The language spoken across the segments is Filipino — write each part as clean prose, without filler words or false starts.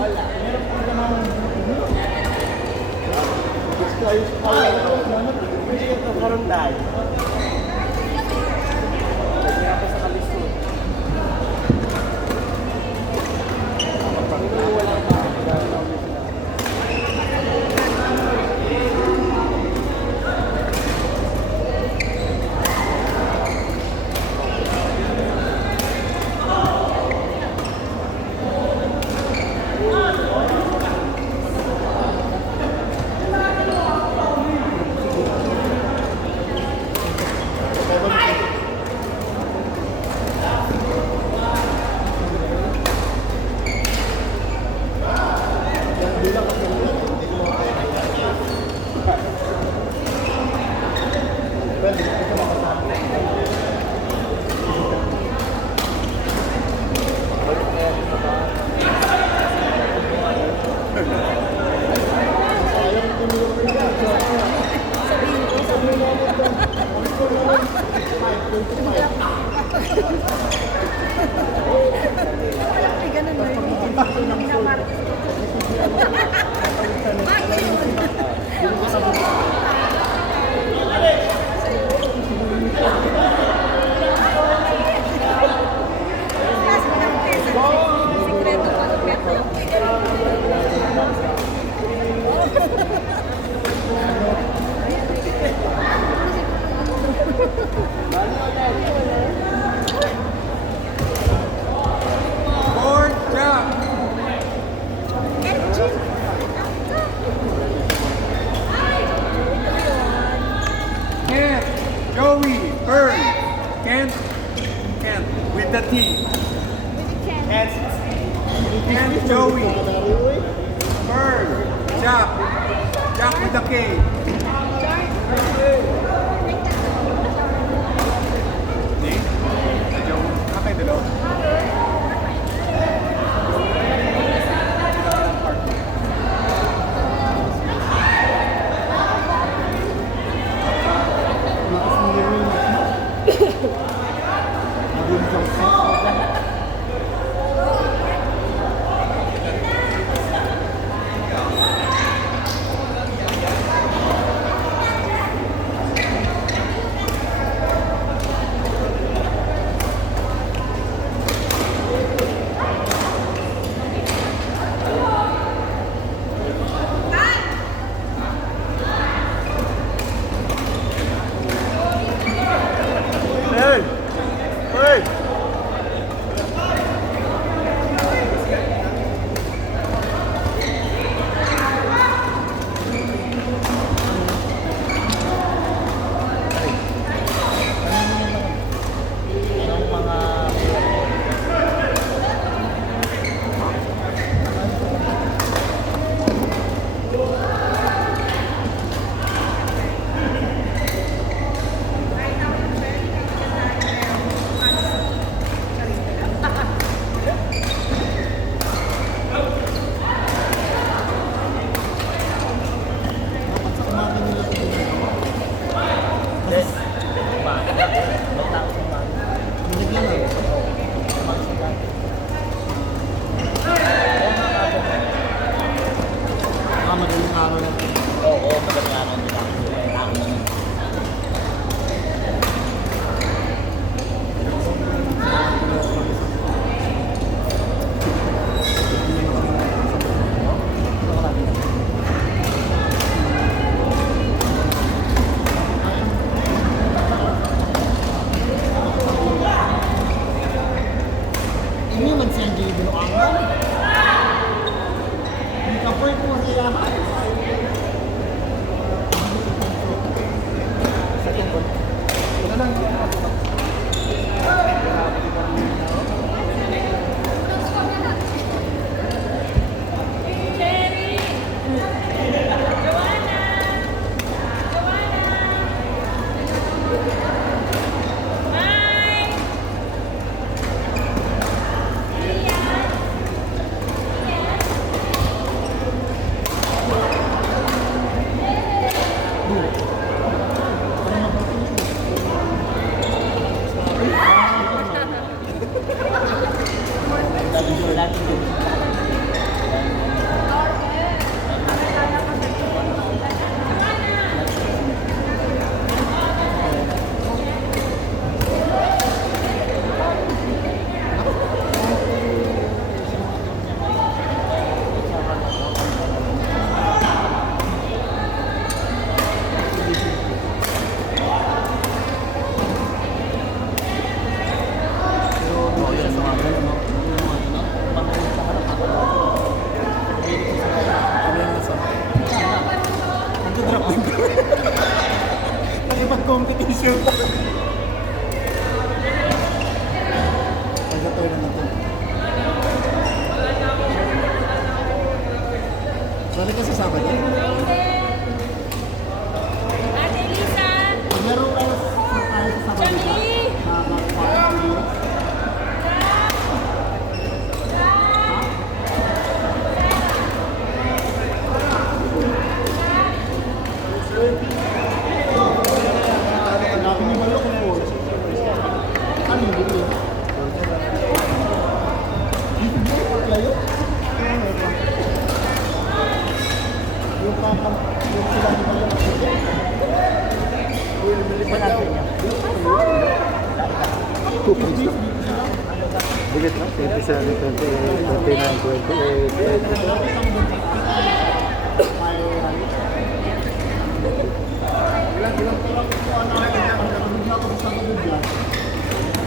Meron po naman. Gusto ayos pa. Hindi ito karunday. Lagi ako sa kalisod. Wala pa. With the T. Kent. Kent, Joey. Pearl. Jack. Jack with the K. Name? Joe. Okay, dalawa. shoot. Pagkatoy na natin. Sorry ka sa Sabado. Ate Lisa! Meron kayo sa Sabado ba? Jamie! Hanapin niyo malo kung po. Ano yung bigay? Layo? Yung kakam... Yung sila ni malo. Bigat lang, 27, 29, 28,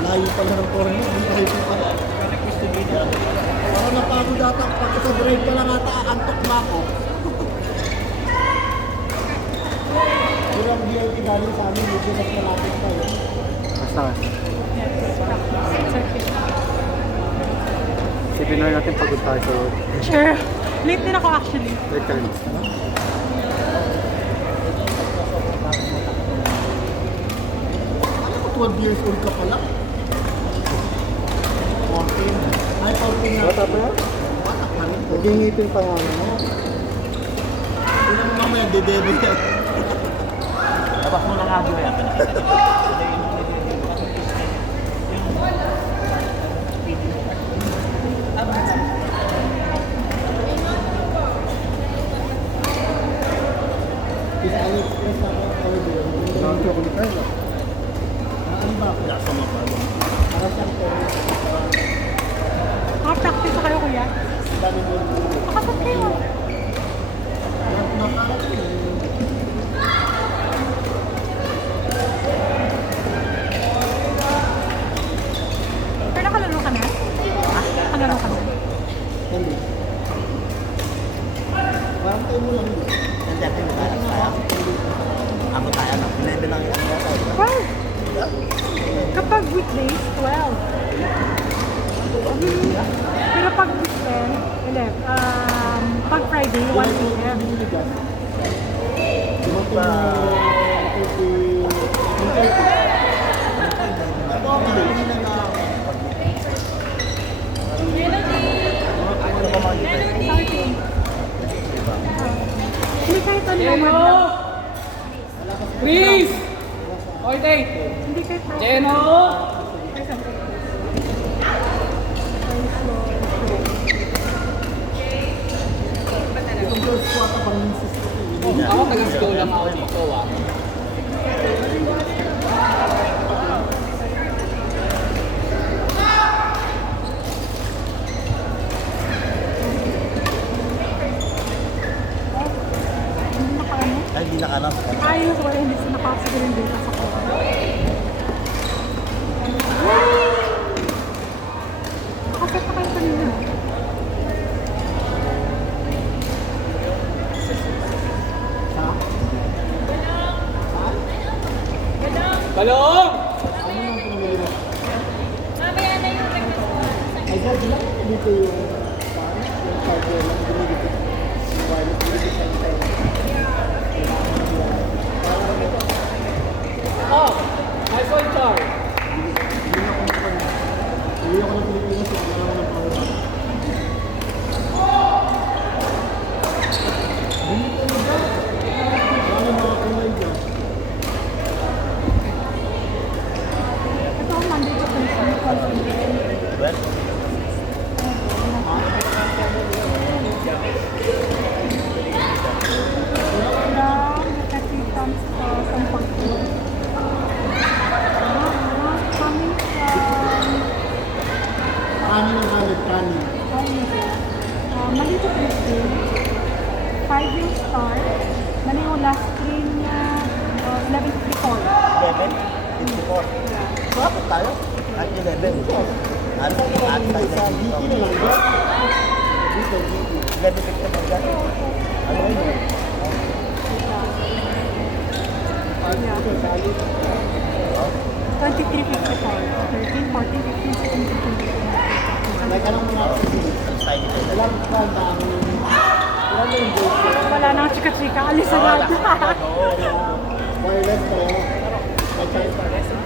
Layo pala ng corner, hindi kayo pa. Parang napagod ata, pag sa drive pa lang ata, antok na ako. Pero ang VIP galing sa amin, medyo mas malapit pa eh. Basta nga. Isipin na natin pagod tayo sa road. Sure. Late din ako actually. Wait ka rin. Ano ko 12 years old ka pala? 14. Ay, 14 na. Bata pa yan? Bata pa rin. Nagingipin pa nga ano mo. Tingnan mo mamaya, dedebe yan. Labas mo na nga doon yan. Kasi AliExpress na ako kawin doon. Ang chocolate tayo. Ano ba? Wala sa mga palo. Para siyang corner. Practice na kayo kuya. Dami mo. Makasap kayo. Nakalat ko eh. Pero nakalaro ka na? Nakalaro ka na? Hindi. Parang tayo mo lang yun. Hindi, ako tayo na. 11 lang yung yata. 12. Kapag weekdays, 12. Pero pag weekend, 11. Pag Friday, 1 p.m. Dumating na 30. Hindi kahit ano naman lang. Please! All day! Hindi kahit ano. Jeno! Itong girls ko ata pang misis ko eh. Ako taga-school lang ako dito ah. Hindi nakaano. Ay, hindi nakalam. Ayos wala hindi sa nakakasagil yung data sa ko. Nakaset pa kayo kanina. Balong! Ay, dad, lang. Dito yung charger lang. Dumidikit. Wireless. Dumidikit sa isa. Oh! Nice one, Char! Hindi ako ng Pilipinas. Hindi ako ng power bank. Dito mo ba? Ano mga kulay dyan? Ito ang Monday to Thursday. Well, Kanin ang halit, kanin. Monday to Thursday, 5 yung start. Mali yung last train na 11:54. 11, 54. Bakit tayo? At 11. Ano? At tayo Sa na GT na lang ba? Dito, GT. 11, 54 dyan. Ano yun? Yeah. 2354. 13, 14, 15, 16, 17, 18, 19, 20. Like, anong mga Alis tayo dito. ilang buwan ba ang ilan na yung voice? Wala nang chika-chika. Alis agad. Wireless pareho.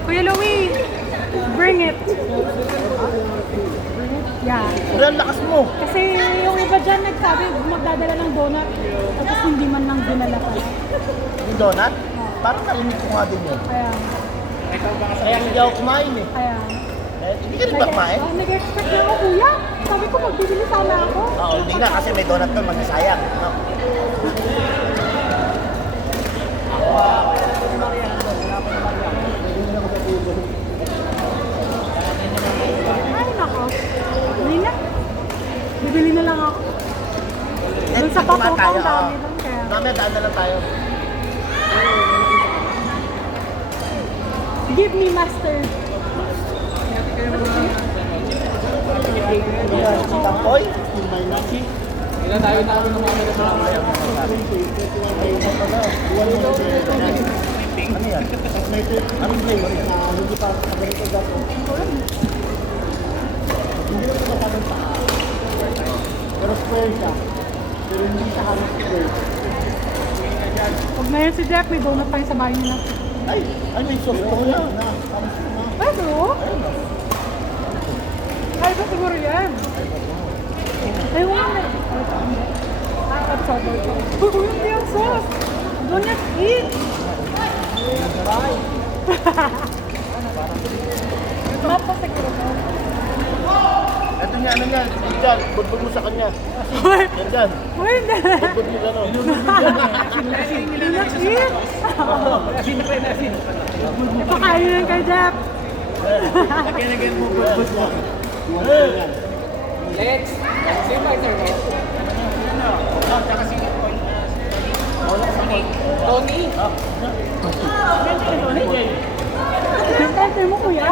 Kuya Louie, bring it. Yeah. Pero ang lakas mo. Kasi yung iba dyan nagsabi magdadala ng donut tapos hindi man lang dinala pa. Yung donut, parang narinig ko nga din yun. Ayan. Kaya hindi ako kumain eh. Ayan. Hindi ka rin ba kumain? Nag-expect na ako, kuya. Sabi ko magbibili sana ako. Oo, hindi na kasi may donut doon, magsasayang. No? Ay, nako. Hindi na. Bibili na lang ako. Doon sa Patuman papuka, tayo, ang dami oo. lang kaya. Mamaya daan na lang tayo. Give me master. Tampoy? Ilan tayo namin ng mga sa mamaya. Ano yan? Anong flavor yan? Hindi pa sa ganito dato. Hindi naman sa ganito pa. Pero square siya. Pero hindi siya halos square. Huwag na yun si Jeff, may donut pa yung sa bahay nila. Ay, may sauce ko yan. Pero, ay ba siguro yan? Ay, wala na. At sober ko. Uy, hindi ang sauce. Donut eat. Mapa siguro mo. Ito niya, ano niya? Diyan, budbud mo sa kanya. Uy, Yan dyan. uy, hindi. Budbud mo gano'n. Donut eat. Ipakain lang kay Jeff. Let's. Same by sir. Tony. Nagkante mo, kuya?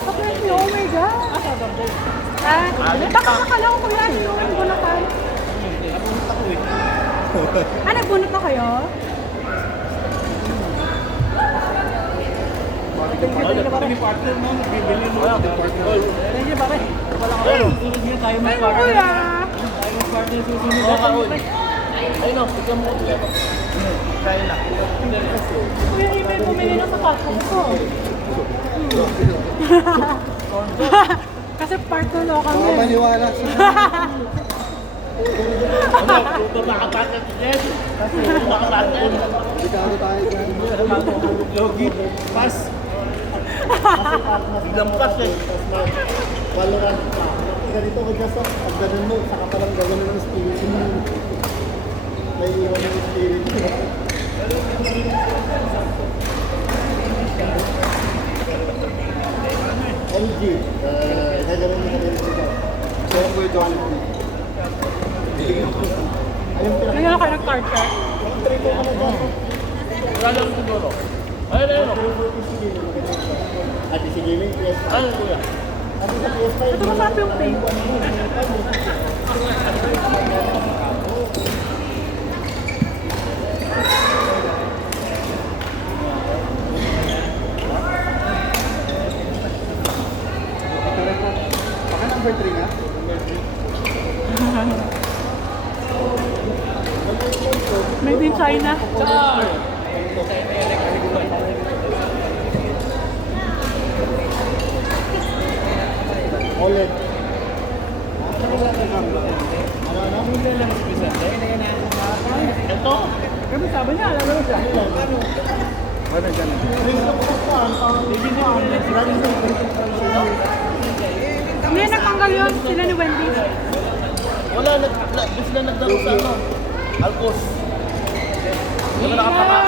Kapag oh my God. Baka nakala ko kuya, yung bunutan. Nagbunot na kayo? Ay, kuya. Ayun o, tignan mo ko. Kaya na. Kuya, may bumili ng sapatos ko. Kasi part to law Baka kami. maniwala sa Ano, kung makapatid yan. Kasi makapatid. Delikado tayo dyan. Logi, pass. Biglang pass eh. Valorant pa. Ganito ko dyan sa pag ganun mo, saka palang gawin ng spirit mo. May iwan ng spirit mo. MG. Nagawin mo kanina dito. Siyempre, Jollibee. Ayun, Hindi na kayo nag-card check. pinag-trip ko na dyan. Wala lang siguro. Ayun, ayun. At si Gaming PS5. Ano kuya? Kasi sa PS5, Ito masarap yung pink. Baka number 3 nga? Made in China. Char. OLED. Ito. Pero sabi niya, alam mo siya. Ano dyan? Hindi, nagtanggal yun. Sila ni Wendy. Wala, di sila naglaro sa ano. Alcos. Hindi na nakapaka.